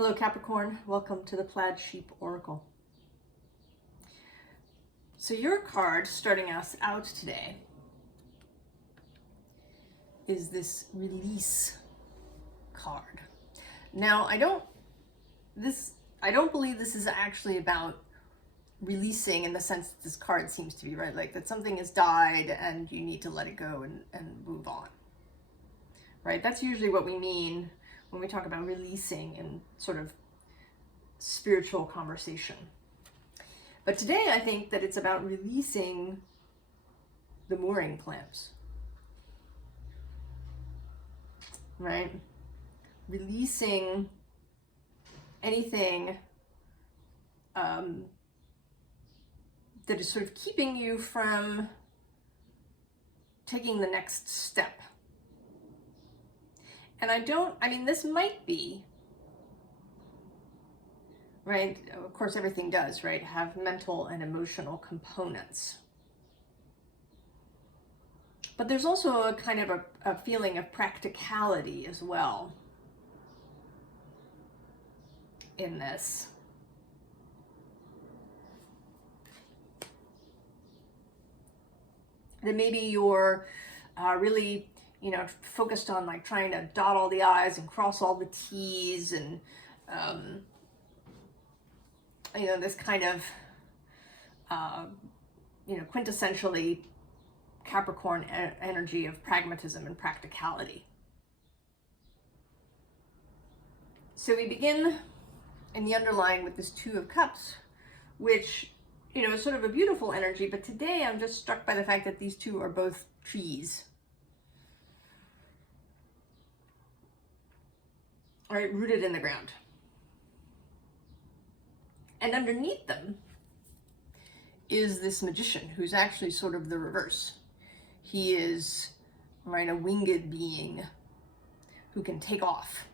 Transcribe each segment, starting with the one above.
Hello Capricorn, welcome to the Plaid Sheep Oracle. So your card starting us out today is this release card. Now I don't believe this is actually about releasing in the sense that this card seems to be, right? Like that something has died and you need to let it go and move on. Right? That's usually what we mean when we talk about releasing in sort of spiritual conversation. But today I think that it's about releasing the mooring clamps. Right? Releasing anything that is sort of keeping you from taking the next step. And this might be, right? Of course, everything does, right? Have mental and emotional components. But there's also a kind of a feeling of practicality as well in this. That maybe you're really, focused on like trying to dot all the I's and cross all the T's and, this kind of, quintessentially Capricorn energy of pragmatism and practicality. So we begin in the underlying with this Two of Cups, which, is sort of a beautiful energy, but today I'm just struck by the fact that these two are both trees. All right, rooted in the ground. And underneath them is this magician who's actually sort of the reverse. He is, right, a winged being who can take off,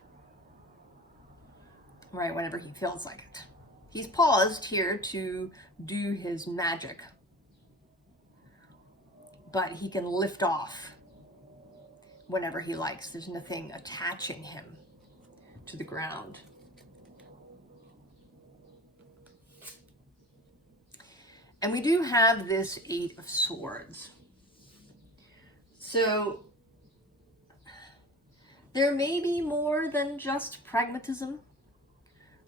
right, whenever he feels like it. He's paused here to do his magic, but he can lift off whenever he likes. There's nothing attaching him to the ground. And we do have this Eight of Swords. So there may be more than just pragmatism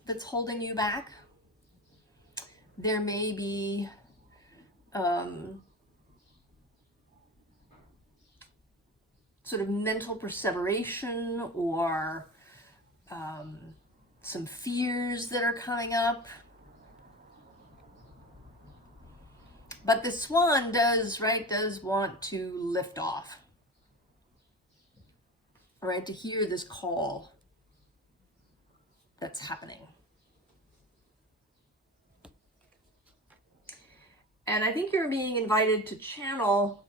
that's holding you back. There may be sort of mental perseveration or some fears that are coming up. But the swan does want to lift off, right? To hear this call that's happening. And I think you're being invited to channel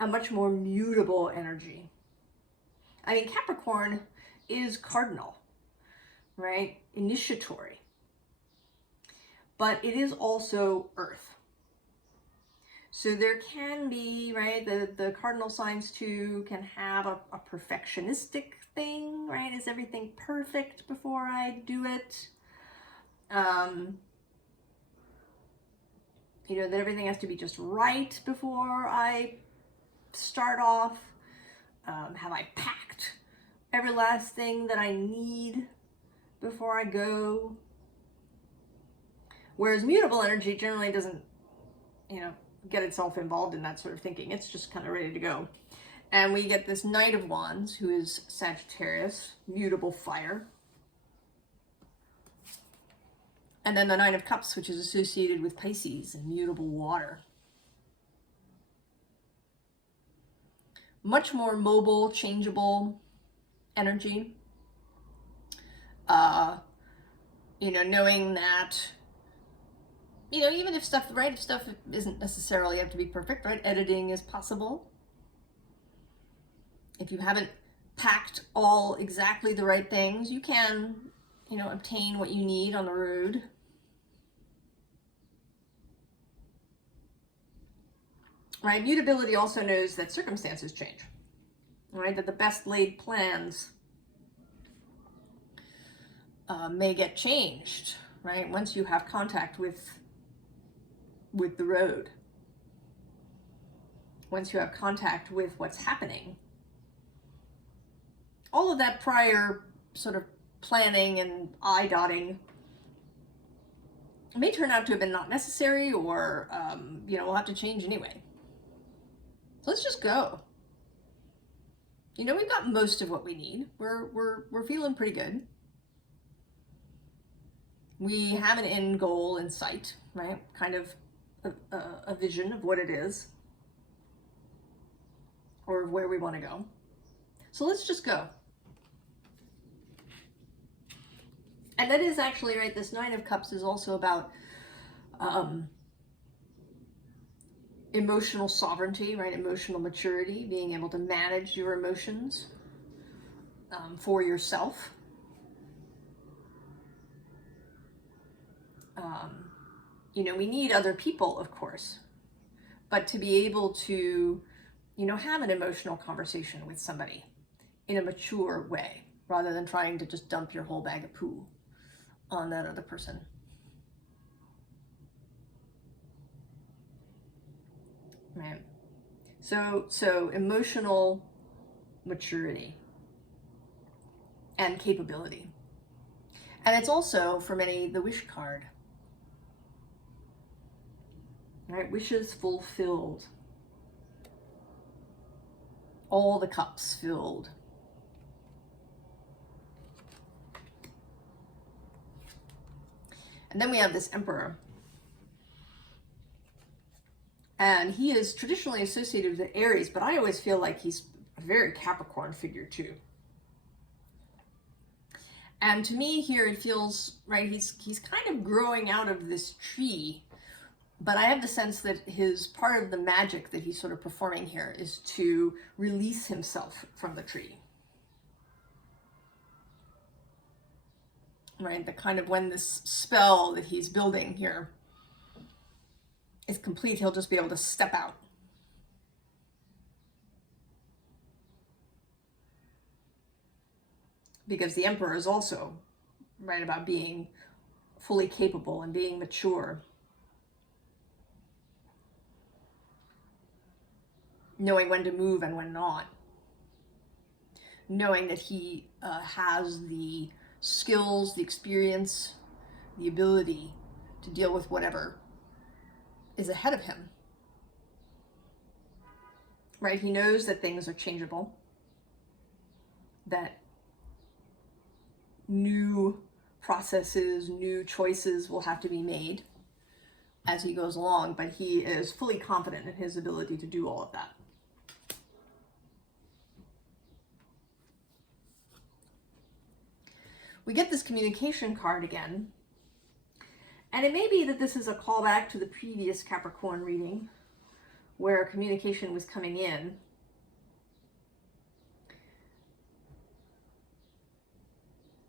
a much more mutable energy. I mean, Capricorn is cardinal, right? Initiatory. But it is also earth. So there can be, right, the cardinal signs too can have a perfectionistic thing, right? Is everything perfect before I do it? That everything has to be just right before I start off. Have I packed every last thing that I need before I go? Whereas mutable energy generally doesn't, get itself involved in that sort of thinking. It's just kind of ready to go. And we get this Knight of Wands, who is Sagittarius, mutable fire. And then the Nine of Cups, which is associated with Pisces and mutable water. Much more mobile, changeable energy. Knowing that, even if stuff isn't necessarily have to be perfect, right? Editing is possible. If you haven't packed all exactly the right things, you can, obtain what you need on the road. Right? Mutability also knows that circumstances change. Right? That the best laid plans may get changed, right? Once you have contact with the road, once you have contact with what's happening, all of that prior sort of planning and eye-dotting may turn out to have been not necessary, or we'll have to change anyway. So let's just go. You know, we've got most of what we need. We're feeling pretty good. We have an end goal in sight, right? Kind of a vision of what it is, or where we want to go. So let's just go. And that is actually, right, this Nine of Cups is also about emotional sovereignty, right? Emotional maturity, being able to manage your emotions for yourself. We need other people, of course, but to be able to, have an emotional conversation with somebody in a mature way, rather than trying to just dump your whole bag of poo on that other person. Right. So emotional maturity and capability. And it's also, for many, the wish card. Right? Wishes fulfilled. All the cups filled. And then we have this Emperor. And he is traditionally associated with Aries, but I always feel like he's a very Capricorn figure too. And to me here, it feels, right, he's kind of growing out of this tree, but I have the sense that his part of the magic that he's sort of performing here is to release himself from the tree. Right, the kind of, when this spell that he's building here is complete, he'll just be able to step out. Because the Emperor is also, right, about being fully capable and being mature. Knowing when to move and when not. Knowing that he has the skills, the experience, the ability to deal with whatever is ahead of him. Right? He knows that things are changeable, that new processes, new choices will have to be made as he goes along, but he is fully confident in his ability to do all of that. We get this communication card again, and it may be that this is a callback to the previous Capricorn reading where communication was coming in.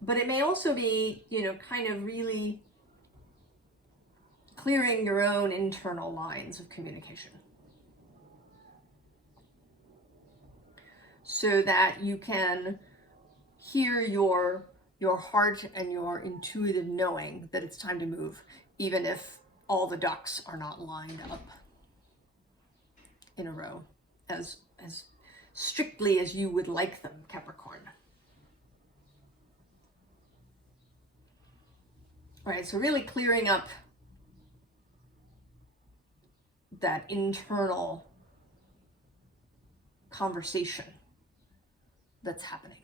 But it may also be, kind of really clearing your own internal lines of communication, so that you can hear your heart and your intuitive knowing that it's time to move, even if all the ducks are not lined up in a row as strictly as you would like them, Capricorn. All right, so really clearing up that internal conversation that's happening.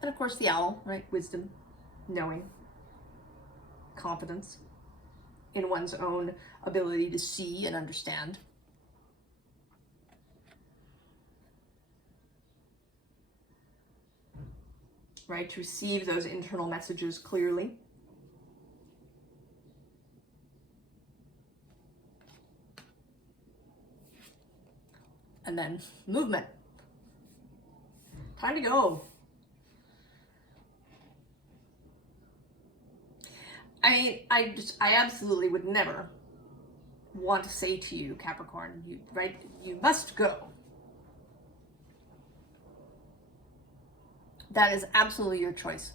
And of course the owl, right? Wisdom, knowing, confidence in one's own ability to see and understand. Right? To receive those internal messages clearly. And then movement. Time to go. I mean, I absolutely would never want to say to you, Capricorn, you must go. That is absolutely your choice.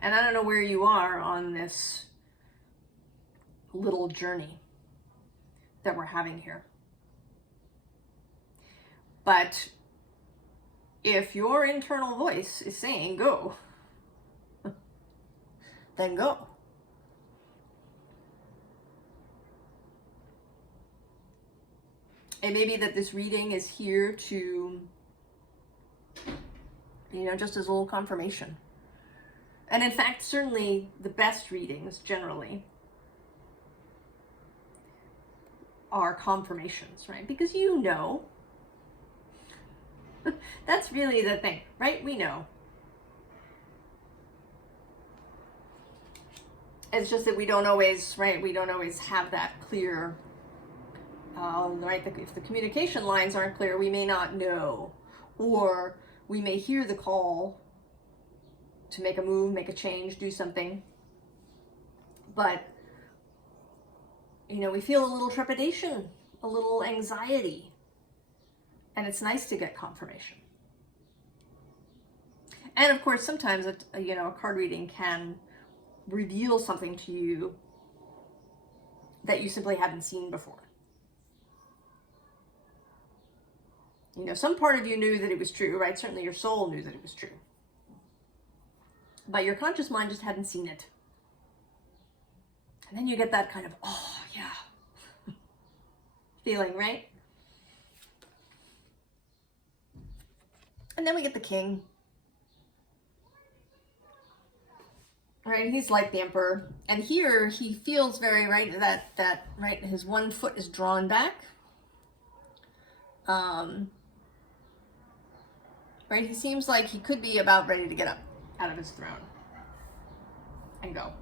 And I don't know where you are on this little journey that we're having here. But if your internal voice is saying go, then go. It may be that this reading is here to, you know, just as a little confirmation. And in fact, certainly the best readings generally are confirmations, right? Because you know, that's really the thing, right? We know. It's just that we don't always, right? We don't always have that clear, right? If the communication lines aren't clear, we may not know, or we may hear the call to make a move, make a change, do something, but you know, we feel a little trepidation, a little anxiety, and it's nice to get confirmation. And of course, sometimes you know, a card reading can reveal something to you that you simply haven't seen before. You know, some part of you knew that it was true, right? Certainly your soul knew that it was true. But your conscious mind just hadn't seen it. And then you get that kind of, oh, yeah, feeling, right? And then we get the king. Right, he's like the emperor. And here he feels very, right, that right, his one foot is drawn back. Right, he seems like he could be about ready to get up out of his throne and go.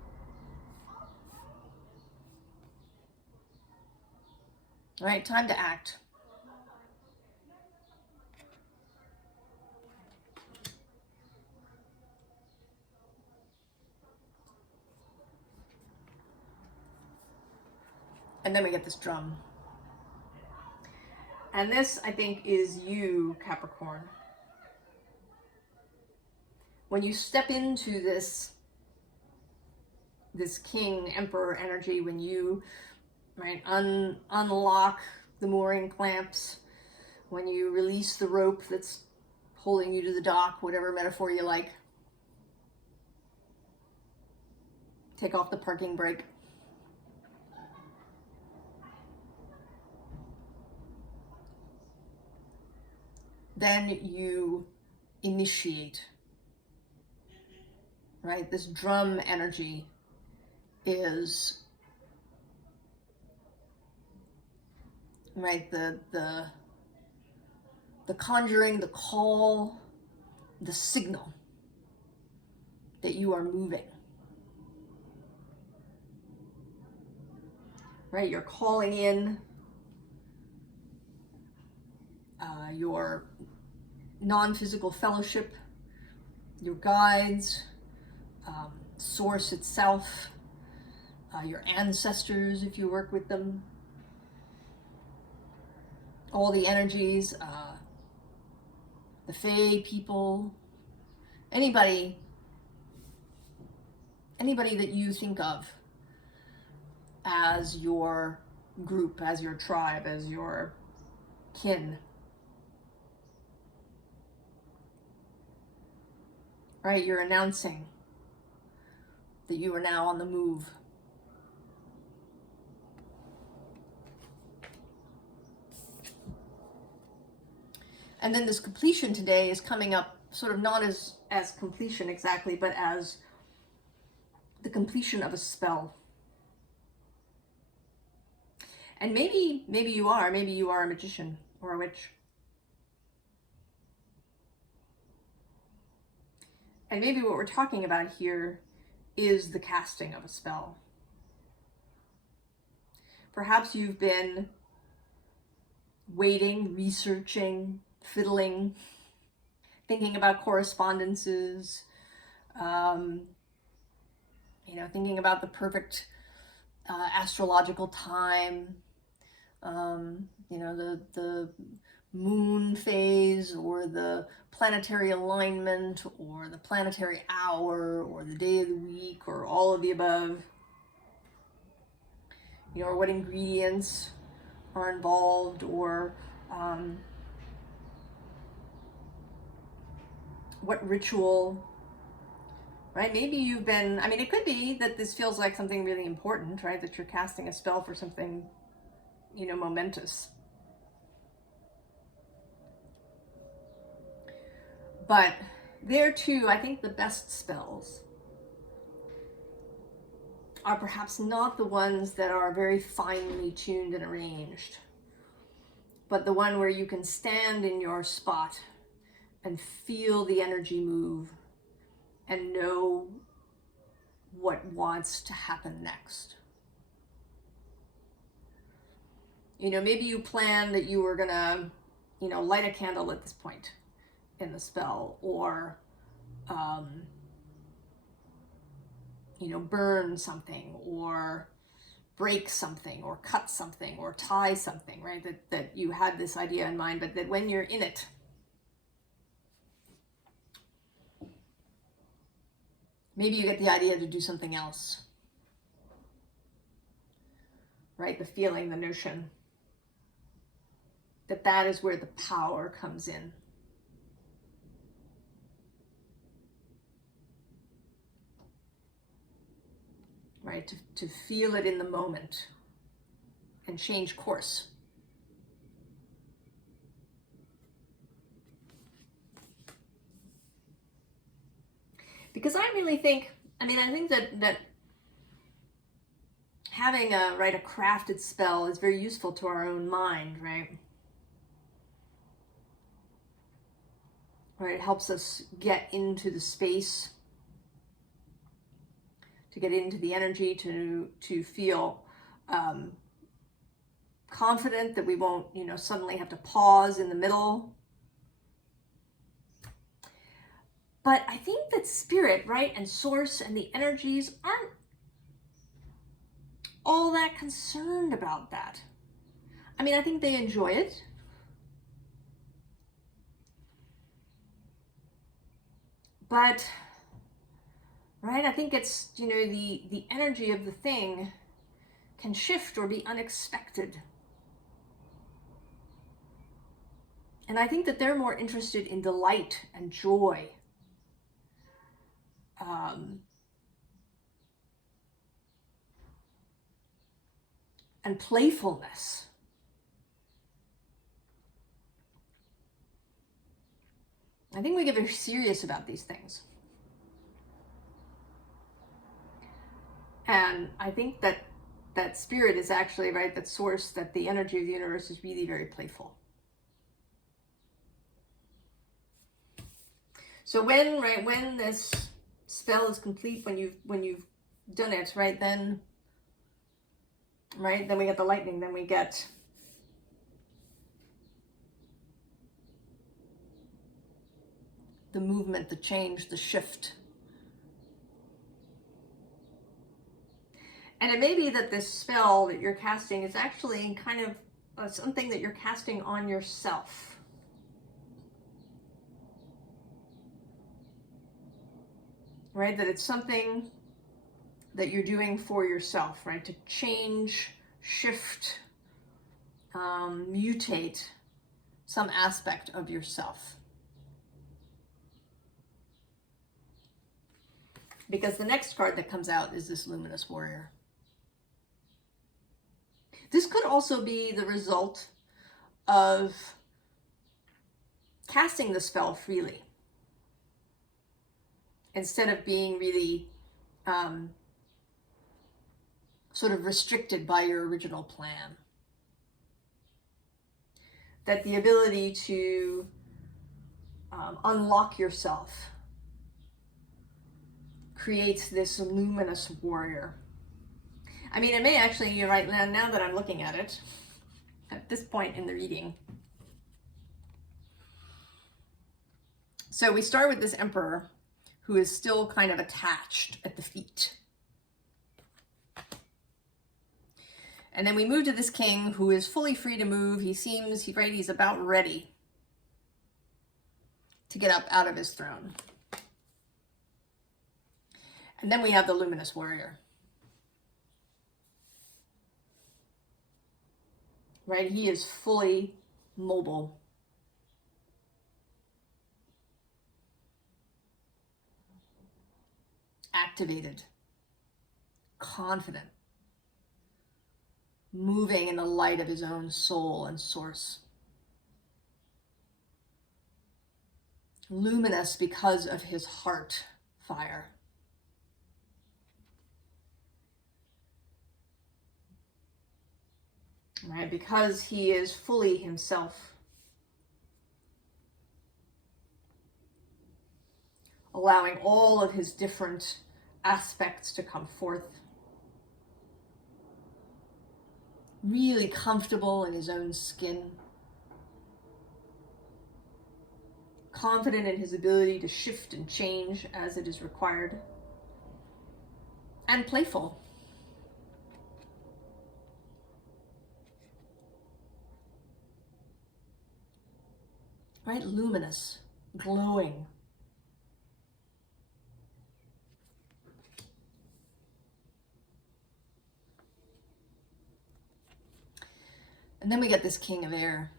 All right, time to act. And then we get this drum. And this, I think, is you, Capricorn. When you step into this king, emperor energy, when you, right, unlock the mooring clamps, when you release the rope that's holding you to the dock, whatever metaphor you like, take off the parking brake. Then you initiate, right? This drum energy is, right, the conjuring, the call, the signal that you are moving. Right, you're calling in your non-physical fellowship, your guides, source itself, your ancestors if you work with them, all the energies, the Fae people, anybody that you think of as your group, as your tribe, as your kin. Right, you're announcing that you are now on the move. And then this completion today is coming up sort of not as completion exactly, but as the completion of a spell. And maybe you are a magician or a witch. And maybe what we're talking about here is the casting of a spell. Perhaps you've been waiting, researching, fiddling, thinking about correspondences, thinking about the perfect astrological time, the moon phase or the planetary alignment or the planetary hour or the day of the week or all of the above, you know, or what ingredients are involved, or what ritual, right? Maybe you've been, I mean, it could be that this feels like something really important, right? That you're casting a spell for something, you know, momentous. But there too, I think the best spells are perhaps not the ones that are very finely tuned and arranged, but the one where you can stand in your spot and feel the energy move and know what wants to happen next. You know, maybe you planned that you were gonna, you know, light a candle at this point in the spell, or you know, burn something, or break something, or cut something, or tie something, right? That you had this idea in mind, but that when you're in it, maybe you get the idea to do something else, right? The feeling, the notion, that is where the power comes in. Right, to feel it in the moment and change course. Because I really think, I think that having a crafted spell is very useful to our own mind, right? Right, it helps us get into the space, to get into the energy, to feel confident that we won't, you know, suddenly have to pause in the middle. But I think that spirit, right, and source and the energies aren't all that concerned about that. I mean, I think they enjoy it. But, right, I think it's, you know, the energy of the thing can shift or be unexpected. And I think that they're more interested in delight and joy. And playfulness. I think we get very serious about these things. And I think that spirit is actually, right, that source, that the energy of the universe is really very playful. So when this spell is complete, when you've done it, right, then we get the lightning, then we get the movement, the change, the shift. And it may be that this spell that you're casting is actually kind of something that you're casting on yourself. Right? That it's something that you're doing for yourself, right? To change, shift, mutate some aspect of yourself. Because the next card that comes out is this Luminous Warrior. This could also be the result of casting the spell freely, instead of being really sort of restricted by your original plan. That the ability to unlock yourself creates this luminous warrior. I mean, it may actually, you're right, now that I'm looking at it, at this point in the reading. So we start with this emperor who is still kind of attached at the feet. And then we move to this king who is fully free to move. He seems, he's about ready to get up out of his throne. And then we have the Luminous Warrior. Right? He is fully mobile. Activated. Confident. Moving in the light of his own soul and source. Luminous because of his heart fire. Right? Because he is fully himself. Allowing all of his different aspects to come forth. Really comfortable in his own skin. Confident in his ability to shift and change as it is required. And playful. Right? Luminous, glowing. And then we get this King of Air.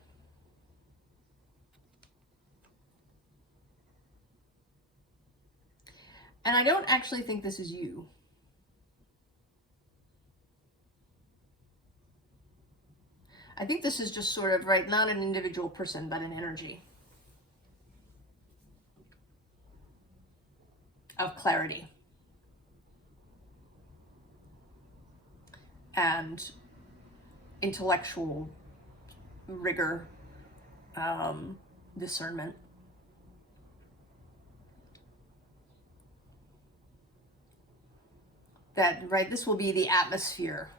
And I don't actually think this is you. I think this is just sort of, right, not an individual person, but an energy of clarity and intellectual rigor, discernment. That, right, this will be the atmosphere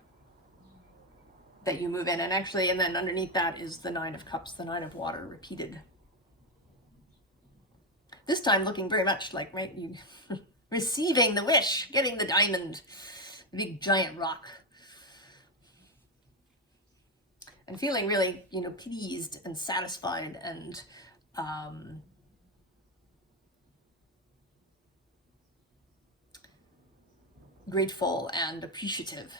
that you move in. And actually, and then underneath that is the Nine of Cups, the Nine of Water repeated. This time looking very much like, right, you receiving the wish, getting the diamond, the big giant rock. And feeling really, you know, pleased and satisfied and grateful and appreciative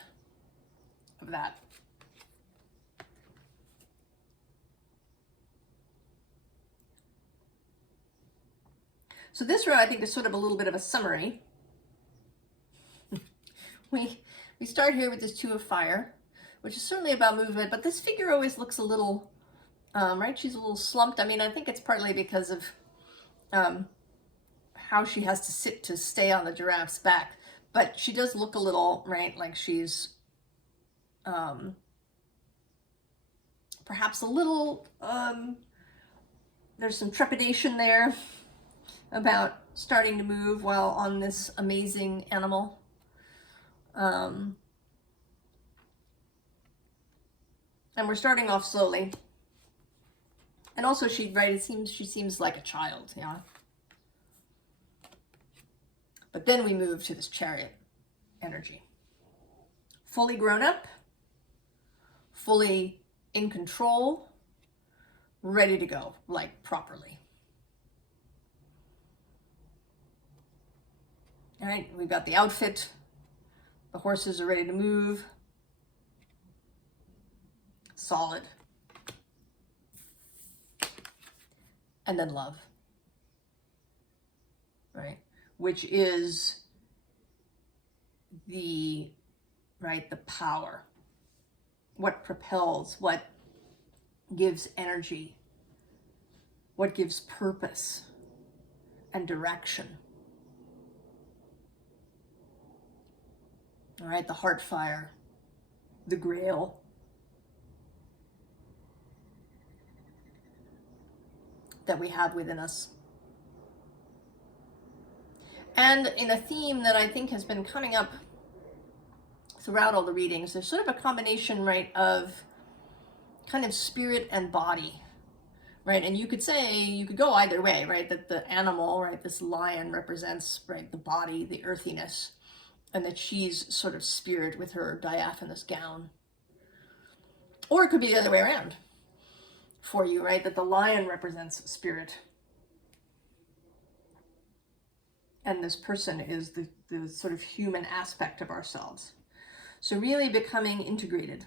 of that. So this row, I think, is sort of a little bit of a summary. We start here with this Two of Fire, which is certainly about movement, but this figure always looks a little, right, she's a little slumped. I mean, I think it's partly because of how she has to sit to stay on the giraffe's back, but she does look a little, right, like she's perhaps a little, there's some trepidation there about starting to move while on this amazing animal. And we're starting off slowly. And also she seems like a child, yeah. But then we move to this Chariot energy. Fully grown up, fully in control, ready to go, like properly. All right, we've got the outfit. The horses are ready to move. Solid. And then love, right? Which is the, right, the power. What propels, what gives energy, what gives purpose and direction. All right, the heart fire, the grail. That we have within us. And in a theme that I think has been coming up throughout all the readings, there's sort of a combination, right, of kind of spirit and body, right? And you could say, you could go either way, right? That the animal, right, this lion represents, right, the body, the earthiness, and that she's sort of spirit with her diaphanous gown. Or it could be the other way around for you, right? That the lion represents spirit and this person is the sort of human aspect of ourselves. So really becoming integrated.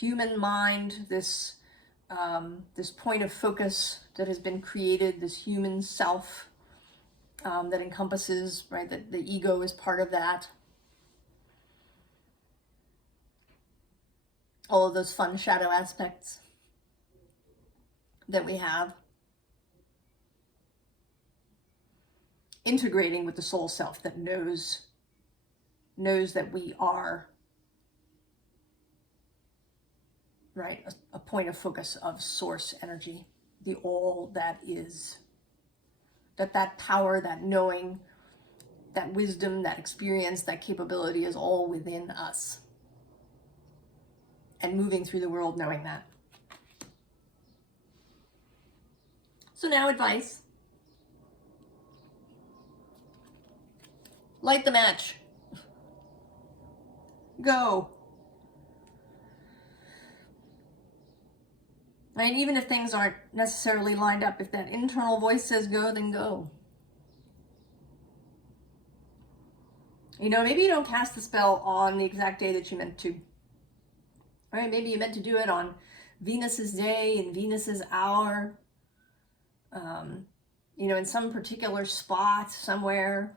Human mind, this point of focus that has been created, this human self that encompasses, right, that the ego is part of that. All of those fun shadow aspects that we have. Integrating with the soul self that knows that we are, right, a point of focus of source energy, the all that is. That power, that knowing, that wisdom, that experience, that capability is all within us. And moving through the world knowing that. So now advice. Light the match. Go. Right? Even if things aren't necessarily lined up, if that internal voice says go, then go. You know, maybe you don't cast the spell on the exact day that you meant to. Right? Maybe you meant to do it on Venus's day and Venus's hour. You know, in some particular spot somewhere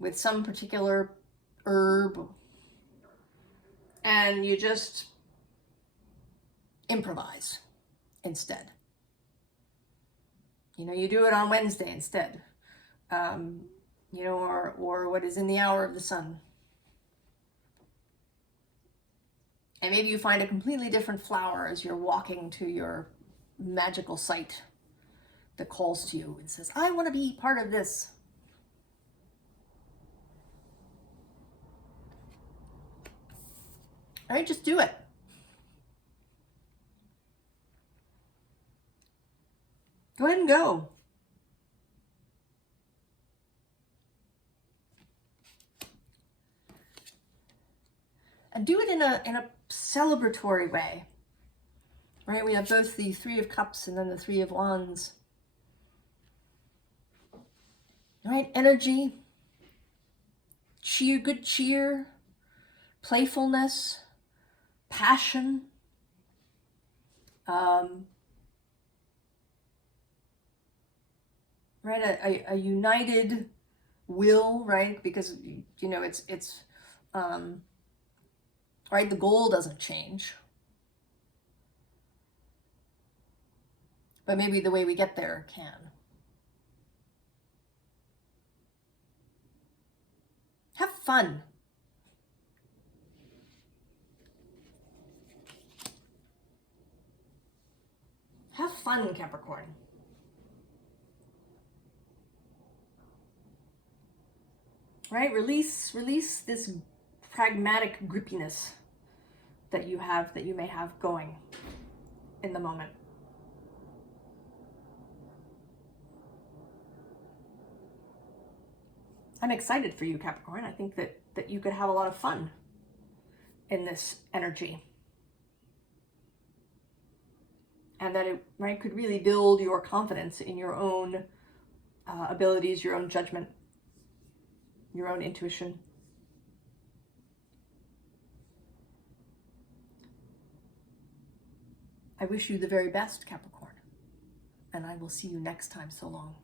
with some particular herb. And you just improvise instead. You know, you do it on Wednesday instead. You know, or what is in the hour of the sun. And maybe you find a completely different flower as you're walking to your magical site that calls to you and says, I want to be part of this. All right, just do it. Go ahead and go. And do it in a celebratory way. Right? We have both the Three of Cups and then the Three of Wands. Right? Energy, cheer, good cheer, playfulness, passion, right? A united will, right? Because, you know, it's right? The goal doesn't change. But maybe the way we get there can. Have fun. Have fun, Capricorn. Right? Release this pragmatic grippiness that you have, that you may have going in the moment. I'm excited for you, Capricorn. I think that you could have a lot of fun in this energy. And that it, right, could really build your confidence in your own abilities, your own judgment, your own intuition. I wish you the very best, Capricorn. And I will see you next time. So long.